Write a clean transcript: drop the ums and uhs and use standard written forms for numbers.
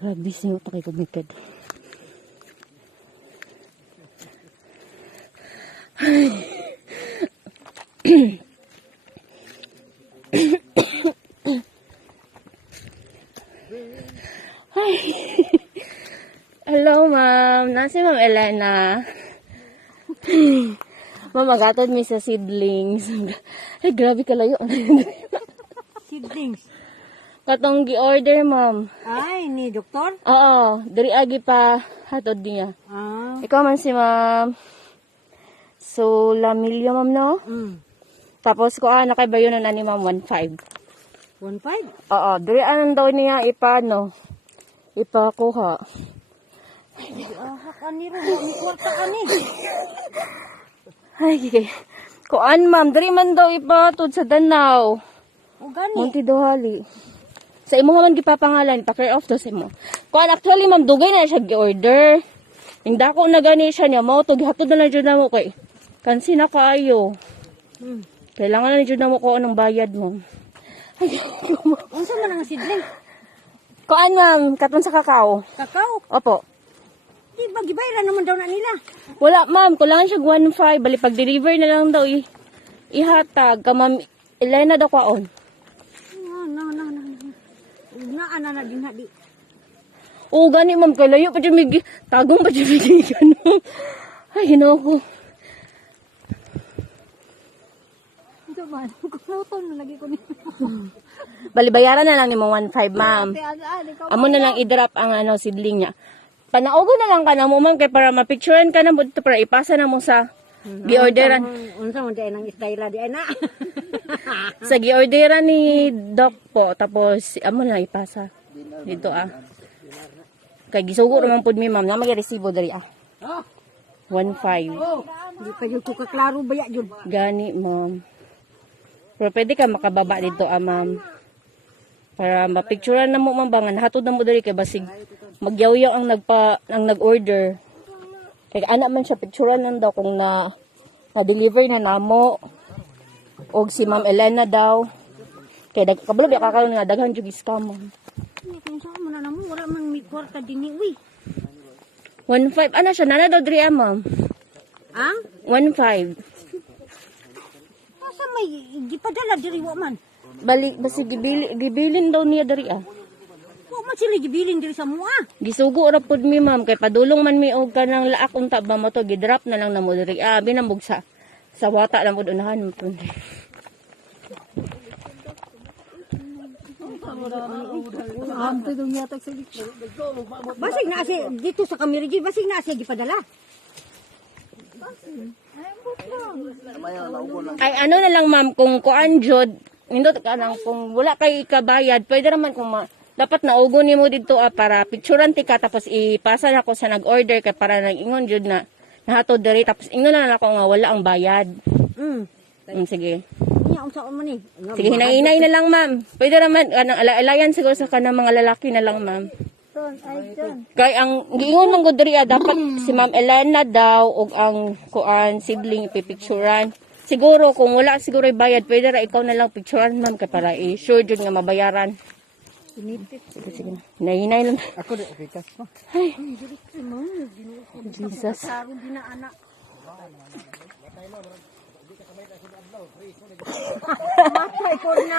Grabe siya ito kay kumikad. Hello, ma'am. Nasi Ma'am Elena. Ma'am, magatod mi sa seedlings. Ay, grabe kalayo. Seedlings. Katong gi-order, ma'am. Ay, ni doktor? Oo, diri agi pa hatod niya. Ah. Ikaw man si ma'am. So, Lamilio, ma'am, no? Tapos ko nakaibayo na ni ma'am 1.5. 1.5? Oo, diri anong daw niya ipakuha. Kani ro, may kwarta kani. Ay, gigay. Kuan, ma'am, diri man daw ipatod sa Danau. O gani. Monte Dohali. Sa imo man gipapangalan, pa-care off to sa imo. Kuan, actually, ma'am, dugay na siya gi-order. Yung dako na gani siya niya, mo to gihatod na lang dyan na mo kay. Kansi na kaayo. Kailangan na dyan na mo ko anong bayad mo. Unsa man ang seedling? Kuan, ma'am, katon sa kakao. Kakao? Opo. Di ba gibayran naman daw na nila? Wala, ma'am, kulangan siya 1.5. Bali, pag-deliver na lang daw ihatag ka, ma'am. Elena daw kwaon. No. Naana na din hadi. Oo, gani, ma'am, kalayo pa dyan may tagong pa dyan may gano'n. Ay, ginoo ko. Ito man, kuloton na lagi ko ni. Bali, bayaran na lang ni mo 1.5, ma'am. Amo na lang i-drop ang seedling niya. Panaugo na lang ka na mo, ma'am, kaya para mapicturean ka na mo dito para ipasa na mo sa gi-orderan. Unsa man day nang istayla di ana. Sa gi-orderan ni Doc po, tapos amo na lang ipasa. Dito Kay gisugo naman pud mi, ma'am, na mag-resibo diri 1.5. Di pa jud ko kaklaro baya jud. Gani, ma'am. Pero pwede ka makababa dito, ma'am. Para mapicturean na mo, ma'am, bangan. Hatod na mo dali kay basig. Magyaw-yaw ang nag-order. Kaya anak man siya, picturean lang daw kung na-deliver na namo. O si Ma'am Elena daw. Kaya kabalo biya kakaroon nga, daghan jud scam, ma'am. Kung saan man na mo, wala man may kwarta din ni uy. 1.5. Ano siya? Nana daw diri, ma'am. Ah? 1.5. Asa may gipadala diri wa man? Balik, basi gibilin daw niya diri, Wa man sila gibilin diri sa mua. Gisugo ra pud mi, ma'am, kay padulong man mi og kanang laak unta ba mo to gidrop na lang na mo diri. Binambog sa wata lang pud unahan mo pud. Basig na si dito sa Kamirigi, basig na siya gipadala. Ay ano na lang, ma'am, kung kuan jud nindot ka nang kung wala kay kabayad, pwede naman kung dapat naugo nimo dito para picturean ti ka tapos ipasa na ko sa nag-order kay para nag-ingon jud na nahatod diri tapos ingon na ako nga wala ang bayad. Sige. Nya unsa man ni? Sige, hinay-hinay na lang, ma'am. Pwede naman kanang alayan siguro sa kanang mga lalaki na lang, ma'am. Kay ang giingon man gud diri dapat si Ma'am Elena daw og ang kuan seedling ipipicturean. Siguro kung wala siguro bayad, pwede ra ikaw na lang picturean, ma'am, kay para i-sure jud nga mabayaran. Sige. Hinay-hinay lang. Ako di okay kas pa. Ay. Jesus. Karon din na anak. Matay ko na.